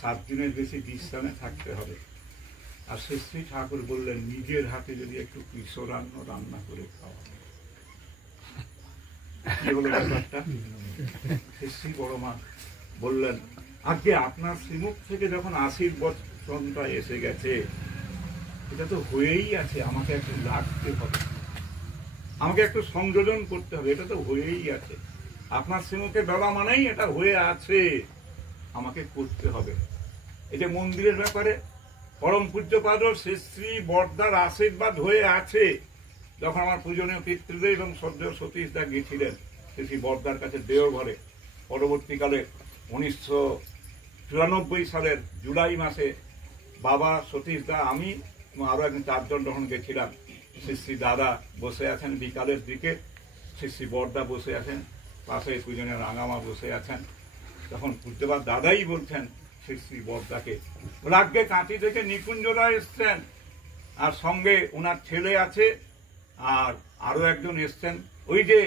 7 দিনের বেশি বিশ্রামে থাকতে হবে। আর শ্রী ঠাকুর বললেন, নিজের হাতে যদি একটু মিশরান্ন রান্না করে খাওয়া। কি হলো ব্যাপারটা? শ্রী বড়মা বললেন, আগে আপনার শ্রীমুখ থেকে যখন আশীর্বাদটা এসে গেছে, এটা তো হয়েই আছে, আমাকে একটু লাগতে হবে, আমাকে একটু সংযোজন করতে হবে, এটা তো হয়েই আছে। আপনার শ্রীমুখে বলা মানেই এটা হয়ে আছে, আমাকে করতে হবে। এই যে মন্দিরের ব্যাপারে পরম পূজ্যপাদ শ্রী শ্রী বর্দার আশীর্বাদ হয়ে আছে। যখন আমার পূজনীয় পিতৃদেব এবং সদ্য সতীশ দা গেছিলেন শ্রী বর্দার কাছে দেওঘরে, পরবর্তীকালে 1994 সালের জুলাই মাসে বাবা, সতীশ দা, আমি আরো একজন 4 জন যখন গেছিলাম, শ্রী শ্রী দাদা বসে আছেন বিকালের দিকে, শ্রী শ্রী বর্দা বসে আছেন পাশে, পূজনীয় রাঙামা বসে আছেন। তখন পূজ্যপাদ দাদাই বলছেন শ্রী শ্রী বর্দাকে, রাজ্ঞে কাঁচি থেকে নিকুঞ্জরা এসছেন, আর সঙ্গে ওনার ছেলে আছে, আর আরো একজন এসছেন, ওই যে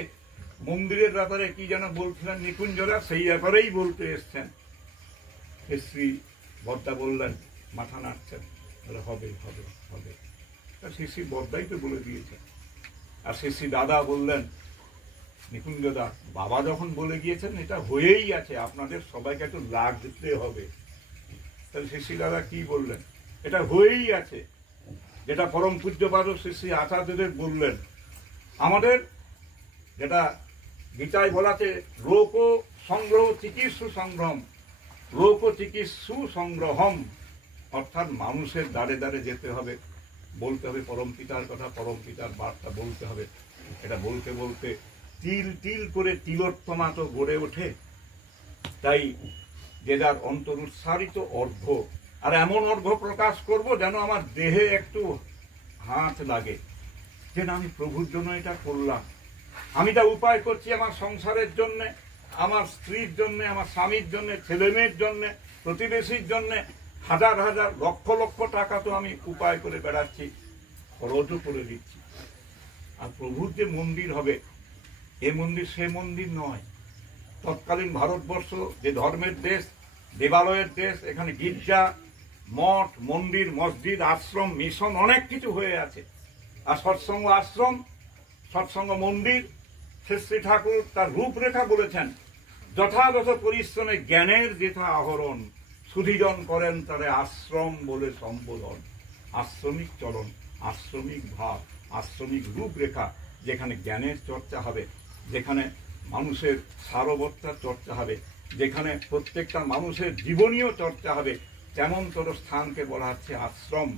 মন্দিরের ব্যাপারে কি যেন বলছিলেন নিকুঞ্জরা, সেই ব্যাপারেই বলতে এসছেন। শ্রী বর্দা বললেন, মাথা নাড়ছেন, হবে হবে হবে, শ্রী শ্রী বর্দাই তো বলে দিয়েছেন। আর শ্রী শ্রী দাদা বললেন, নিকুঞ্জদা, বাবা যখন বলে গিয়েছেন এটা হয়েই আছে, আপনাদের সবাইকে একটু লাগতে হবে। তাহলে শ্রী শ্রী দাদা কি বললেন? এটা হয়েই আছে, যেটা পরম পূজ্যপাদ শ্রী শ্রী আচার্যদেব বললেন। আমাদের যেটা গীতায় বলাতে, লোক সংগ্রহ চিকিৎসু সংগ্রহম, লোক চিকিৎসু সংগ্রহম, অর্থাৎ মানুষের দ্বারে দ্বারে যেতে হবে, বলতে হবে পরম পিতার কথা, পরম পিতার বার্তা বলতে হবে। এটা বলতে বলতে তিল তিল করে তিলোত্তমা তো গড়ে ওঠে। তাই যে যার অন্তর উৎসারিত অর্ঘ্য, আর এমন অর্ঘ্য প্রকাশ করব যেন আমার দেহে একটু হাত লাগে, যে না আমি প্রভুর জন্য এটা করলাম। আমি তা উপায় করছি আমার সংসারের জন্যে, আমার স্ত্রীর জন্যে, আমার স্বামীর জন্যে, ছেলে মেয়ের জন্যে, প্রতিবেশীর জন্যে। হাজার হাজার লক্ষ লক্ষ টাকা তো আমি উপায় করে বেড়াচ্ছি, খরচও করে দিচ্ছি। আর প্রভুর যে মন্দির হবে, এ মন্দির সে মন্দির নয়। তৎকালীন ভারতবর্ষ যে ধর্মের দেশ, দেবালয়ের দেশ, এখানে গির্জা, মঠ, মন্দির, মসজিদ, আশ্রম, মিশন অনেক কিছু হয়ে আছে। আর সৎসঙ্গ আশ্রম, সৎসঙ্গ মন্দির, শ্রী ঠাকুর তার রূপরেখা বলেছেন, যথাযথ পরিশ্রমে জ্ঞানের যেথা আহরণ, সুধীজন করেন তারে আশ্রম বলে সম্বোধন। আশ্রমিক চরণ, আশ্রমিক ভাব, আশ্রমিক রূপরেখা, যেখানে জ্ঞানের চর্চা হবে, যেখানে মানুষের সারবত্তার চর্চা হবে, যেখানে প্রত্যেকটা মানুষের জীবনীয় চর্চা হবে, তেমনতর স্থানকে বলা হচ্ছে আশ্রম।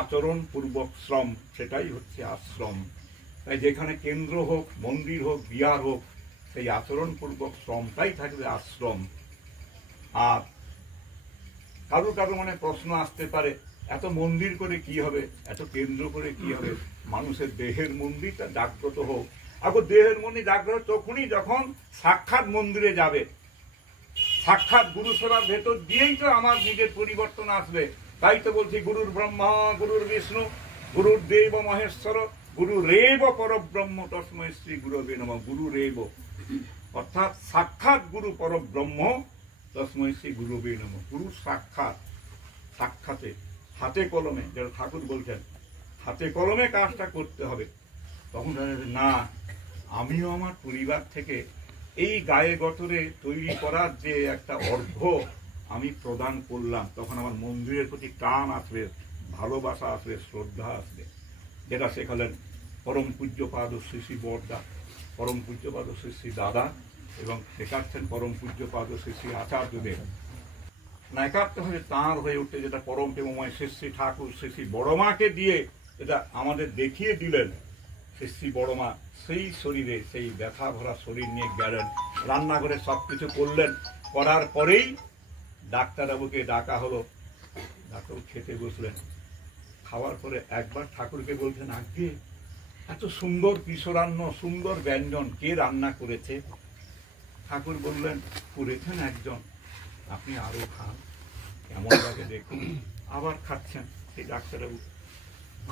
আচরণ পূর্বক শ্রম, সেটাই হচ্ছে আশ্রম। তাই যেখানে কেন্দ্র হোক, মন্দির হোক, বিহার হোক, সেই আচরণ পূর্বক শ্রমটাই থাকবে আশ্রম। আর কারো কারো মনে প্রশ্ন আসতে পারে, এত মন্দির করে কি হবে, এত কেন্দ্র করে কি হবে? মানুষের দেহের মন্দিরটা জাগ্রত হোক। এখন দেহের মন্দির জাগ্রত তখনই যখন সাক্ষাৎ মন্দিরে যাবে, সাক্ষাৎ গুরু সেবার ভেতর দিয়েই তো আমার নিজের পরিবর্তন আসবে। তাই তো বলছি, গুরুর ব্রহ্মা গুরুর বিষ্ণু গুরুর দেব মহেশ্বর গুরু রেব পরব্রহ্ম তস্মৈ শ্রী গুরবে নমঃ। গুরু রেব অর্থাৎ সাক্ষাৎ গুরু পরব্রহ্ম, তস্মৈ শ্রী গুরবে নমঃ। গুরুর সাক্ষাৎ, সাক্ষাতে হাতে কলমে, যেটা ঠাকুর বলছেন, হাতে কলমে কাজটা করতে হবে। তখন না, আমিও আমার পরিবার থেকে এই গায়ে গতরে তৈরি করার যে একটা অর্ঘ্য আমি প্রদান করলাম, তখন আমার মন্দিরের প্রতি টান আসবে, ভালোবাসা আসবে, শ্রদ্ধা আসবে। যেটা শেখালেন পরম পূজ্যপাদ শ্রী শ্রী বরদা, পরম পূজ্যপাদ শ্রী শ্রী দাদা, এবং শেখাচ্ছেন পরম পূজ্যপাদ শ্রী শ্রী আচার্যদেব। না একাত্ম হয়ে তাঁর হয়ে উঠতে, যেটা পরম প্রেমময় শ্রী শ্রী ঠাকুর শ্রী শ্রী বড়মাকে দিয়ে যেটা আমাদের দেখিয়ে দিলেন, শ্রী শ্রী বড়মা সেই শরীরে, সেই ব্যথা ভরা শরীর নিয়ে গেলেন, রান্নাঘরে সবকিছু করলেন। করার পরেই ডাক্তারবাবুকে ডাকা হলো, ডাক্তারবাবু খেতে বসলেন। খাওয়ার পরে একবার ঠাকুরকে বলছেন, আগে এত সুন্দর কিশোরান্ন, সুন্দর ব্যঞ্জন কে রান্না করেছে? ঠাকুর বললেন, করেছেন একজন, আপনি আরো খান, কেমন লাগে দেখুন। আবার খাচ্ছেন সেই ডাক্তারবাবু।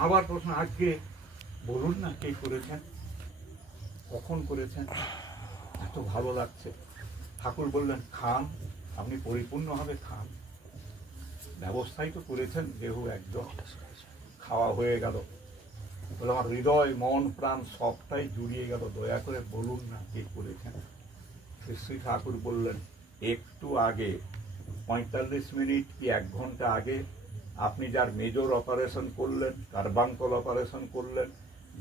আবার প্রশ্ন, আগে বলুন না কে করেছেন, কখন করেছেন, এত ভালো লাগছে। ঠাকুর বললেন, খান, আপনি পরিপূর্ণভাবে খান। ব্যবস্থাই তো করেছেন, দেহ একদম। খাওয়া হয়ে গেল, বলে আমার হৃদয় মন প্রাণ সবটাই জুড়িয়ে গেল, দয়া করে বলুন না কে করেছেন। শ্রী ঠাকুর বললেন, একটু আগে 45 মিনিট কি 1 ঘন্টা আগে আপনি যার মেজর অপারেশন করলেন, কার্বাঙ্কল অপারেশন করলেন,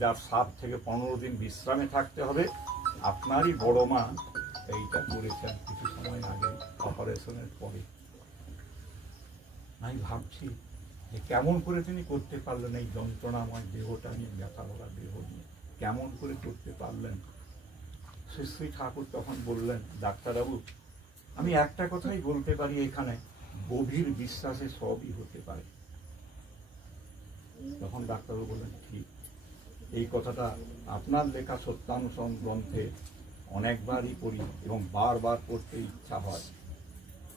যার 7 থেকে 15 দিন বিশ্রামে থাকতে হবে, আপনারই বড় মা এইটা করেছেন কিছু সময় আগে অপারেশনের পরে। আমি ভাবছি যে কেমন করে তিনি করতে পারলেন, এই যন্ত্রণাময় দেহটা নিয়ে, ব্যথা ভরা দেহ নিয়ে কেমন করে করতে পারলেন। শ্রী শ্রী ঠাকুর তখন বললেন, ডাক্তারবাবু আমি একটা কথাই বলতে পারি, এখানে গভীর বিশ্বাসে সবই হতে পারে। তখন ডাক্তারবাবু বললেন, ঠিক, এই কথাটা আপনার লেখা সত্যানুসরণ গ্রন্থে অনেকবারই পড়ি এবং বারবার পড়তে ইচ্ছা হয়।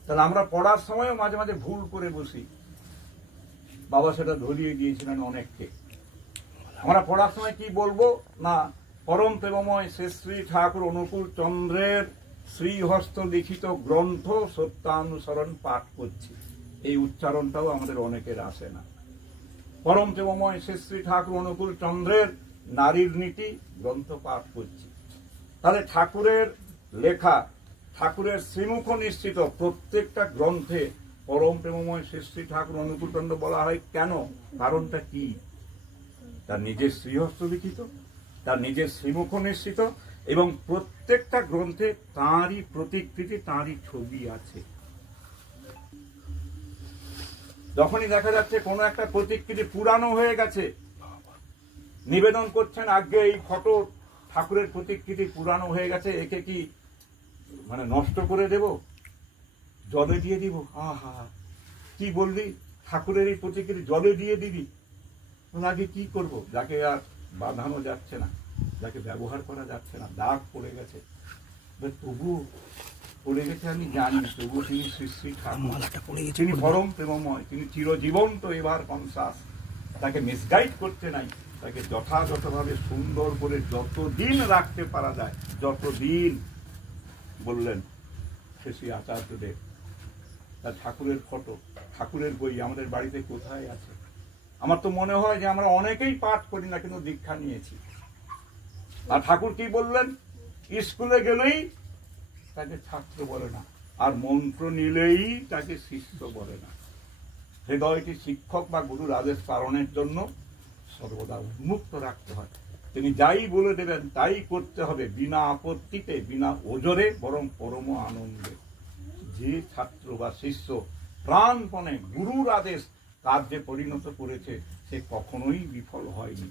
তাহলে আমরা পড়ার সময়ও মাঝে মাঝে ভুল করে বসি। বাবা সেটা ধরিয়ে দিয়েছিলেন অনেককে। আমরা পড়ার সময় কি বলবো না, পরম প্রেমময় শ্রী শ্রী ঠাকুর অনুকূল চন্দ্রের শ্রীহস্ত লিখিত গ্রন্থ সত্যানুসরণ পাঠ করছি, এই উচ্চারণটাও আমাদের অনেকের আসে না। পরম প্রেমময় শ্রী শ্রী ঠাকুর অনুকূল চন্দ্রের নারীর নীতি গ্রন্থ পাঠ করছি। তাহলে ঠাকুরের লেখা, ঠাকুরের শ্রীমুখ নিশ্চিত প্রত্যেকটা গ্রন্থে পরম প্রেমময় শ্রী শ্রী ঠাকুর অনুকূল চন্দ্র বলা হয় কেন? কারণটা কি? তার নিজের শ্রীহস্ত লিখিত, তার নিজের শ্রীমুখ নিশ্চিত, এবং প্রত্যেকটা গ্রন্থে তাঁরই প্রতিকৃতি, তাঁরই ছবি আছে। যখনই দেখা যাচ্ছে কোনো একটা প্রতিকৃতি পুরানো হয়ে গেছে, নিবেদন করছেন আগে এই ফটো ঠাকুরের প্রতিকৃতি পুরানো হয়ে গেছে, একে কি মানে নষ্ট করে দেব, জলে দিয়ে দিব? আহা, কি বললি, ঠাকুরের এই প্রতিকৃতি জলে দিয়ে দিবি? আগে কি করব? যাকে আর বাঁধানো যাচ্ছে না, যাকে ব্যবহার করা যাচ্ছে না, দাগ পড়ে গেছে, তবু পড়ে গেছে আমি জানি, তবু তিনি শ্রী শ্রী ঠাকুর, তিনি পরম প্রেমময়, তিনি চিরজীবন্ত এবার কনসাস, তাকে মিসগাইড করতে নাই, তাকে যথাযথভাবে সুন্দর করে যতদিন রাখতে পারা যায়, যতদিন বললেন শ্রী আচার্যদেব। তার ঠাকুরের ফটো, ঠাকুরের বই আমাদের বাড়িতে কোথায় আছে? আমার তো মনে হয় যে আমরা অনেকেই পাঠ করি না, কিন্তু দীক্ষা নিয়েছি। আর ঠাকুর কি বললেন? স্কুলে গেলেই তাকে ছাত্র বলে না, আর মন্ত্র নিলেই তাকে শিষ্য বলে না। হৃদয়টি শিক্ষক বা গুরুর আদেশ পালনের জন্য সর্বদা উন্মুক্ত রাখতে হয়। তিনি যাই বলে দেবেন তাই করতে হবে, বিনা আপত্তিতে, বিনা ওজরে, বরং পরম আনন্দে। যে ছাত্র বা শিষ্য প্রাণপণে গুরুর আদেশ কার্যে পরিণত করেছে, সে কখনোই বিফল হয়নি।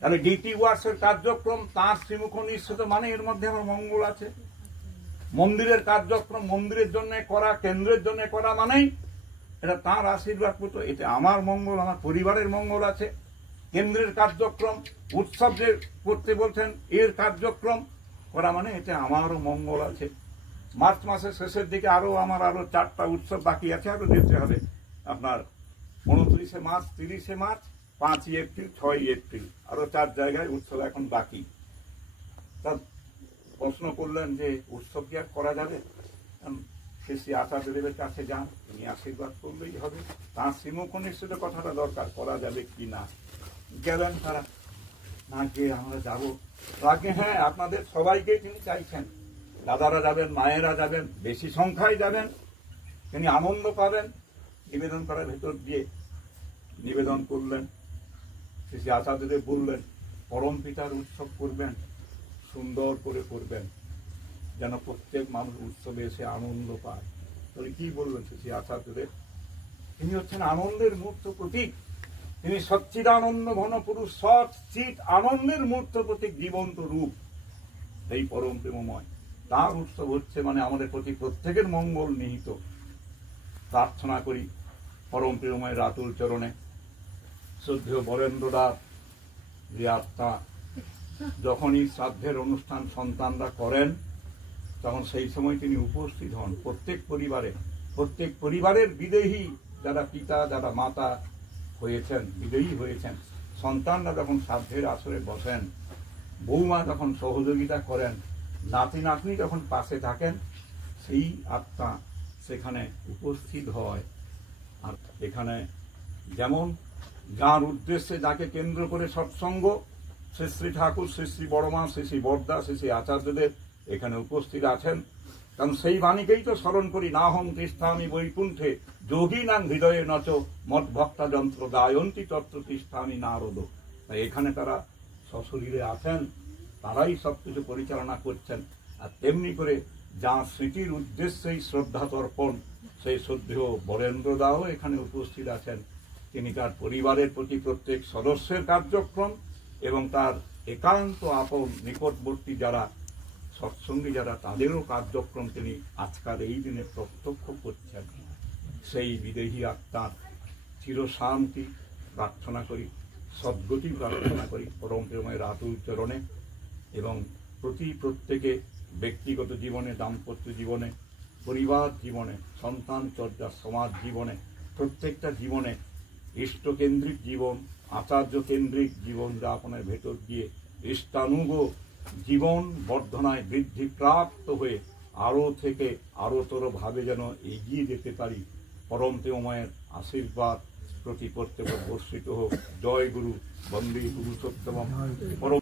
তাহলে ডিটি ওয়ার্কসের কার্যক্রম তাঁর শ্রীমুখ নিঃসৃত, মানে এর মধ্যে আমার মঙ্গল আছে। মন্দিরের কার্যক্রম মন্দিরের জন্য করা, কেন্দ্রের জন্য করা, মানেই এটা তাঁর আশীর্বাদ মতো, এতে আমার মঙ্গল, আমার পরিবারের মঙ্গল আছে। কেন্দ্রের কার্যক্রম, উৎসব যে করতে বলছেন, এর কার্যক্রম করা মানে এতে আমারও মঙ্গল আছে। মার্চ মাসের শেষের দিকে আরো 4টা উৎসব বাকি আছে, আরো যেতে হবে। আপনার 29শে মার্চ, 30শে মার্চ, 5ই এপ্রিল, 6ই এপ্রিল, আরো 4 জায়গায় উৎসব এখন বাকি। তা প্রশ্ন করলেন যে উৎসব কি আর করা যাবে? শ্রী আচার্যদেবের কাছে যান, তিনি আশীর্বাদ করলেই হবে। তাঁর শ্রীমুখ নিঃসৃত কথাটা দরকার, করা যাবে কি না। গেলেন তারা, না গিয়ে আমরা যাবো আগে। হ্যাঁ, আপনাদের সবাইকে তিনি চাইছেন, দাদারা যাবেন, মায়েরা যাবেন, বেশি সংখ্যায় যাবেন, তিনি আনন্দ পাবেন। নিবেদন করার ভেতর দিয়ে নিবেদন করলেন। শ্রী আচার্যদেব বললেন পরম পিতার উৎসব করবেন, সুন্দর করে করবেন, যেন প্রত্যেক মানুষ উৎসবে এসে আনন্দ পায়। তাহলে কি বলবেন শ্রী আচার্যদেব? তিনি হচ্ছেন আনন্দের মূর্ত প্রতীক, তিনি সচ্চিদানন্দ ঘন পুরুষ, সচ্চিৎ আনন্দের মূর্ত প্রতীক, জীবন্ত রূপ, এই পরম প্রেমময়। তার উৎসব হচ্ছে মানে আমাদের প্রতি প্রত্যেকের মঙ্গল নিহিত। প্রার্থনা করি পরম প্রেমময় রাতুল চরণে, শ্রদ্ধেয় বরেন্দ্রদা যে আত্মা যখনই শ্রাদ্ধের অনুষ্ঠান সন্তানরা করেন, তখন সেই সময় তিনি উপস্থিত হন। প্রত্যেক পরিবারের বিদেহী যারা পিতা, যারা মাতা হয়েছেন, বিদেহী হয়েছেন, সন্তানরা যখন শ্রাদ্ধের আসরে বসেন, বৌমা যখন সহযোগিতা করেন, নাতি নাতনি যখন পাশে থাকেন, সেই আত্মা সেখানে উপস্থিত হয়। আর এখানে যেমন যার উদ্দেশ্যে, যাকে কেন্দ্র করে সৎসঙ্গ, শ্রী শ্রী ঠাকুর, শ্রী শ্রী বড়মা, শ্রী শ্রী বড়দা, শ্রী শ্রী আচার্যদেব এখানে উপস্থিত আছেন। কারণ সেই বাণীকেই তো স্মরণ করি, না হম তিষ্ঠামি বৈকুণ্ঠে যোগী নাম হৃদয়ে নচ মত ভক্তা যন্ত্র গায়ন্তী তত্ত্ব তিষ্ঠামি নারদ। তাই এখানে তারা সশরীরে আছেন, তারাই সবকিছু পরিচালনা করছেন। আর তেমনি করে যা স্মৃতির উদ্দেশ্যেই শ্রদ্ধা তর্পণ, সেই শ্রদ্ধেয় বরেন্দ্রদাও এখানে উপস্থিত আছেন। তিনি তার পরিবারের প্রতি প্রত্যেক সদস্যের কার্যক্রম এবং তার একান্ত আপন নিকটবর্তী যারা সৎসঙ্গী যারা, তাদেরও কার্যক্রম তিনি আজকাল এই দিনে প্রত্যক্ষ করছেন। সেই বিদেহী আত্মার চিরশান্তি প্রার্থনা করি, সদ্গতি প্রার্থনা করি পরম প্রেমময় রাতুল চরণে। এবং প্রত্যেকে ব্যক্তিগত জীবনে, দাম্পত্য জীবনে, পরিবার জীবনে, সন্তান চর্যা, সমাজ জীবনে, প্রত্যেকটা জীবনে ইষ্টকেন্দ্রিক জীবন, আচার্য কেন্দ্রিক জীবন যাপনের ভেতর দিয়ে ইষ্টানুগ জীবন বর্ধনায় বৃদ্ধি প্রাপ্ত হয়ে আরোতর ভাবে যেন এগিয়ে যেতে পারি। পরম প্রেমময়ের আশীর্বাদ প্রতি প্রত্যেক বর্ষিত হোক। জয় গুরু, বন্দে পুরুষোত্তম। পরম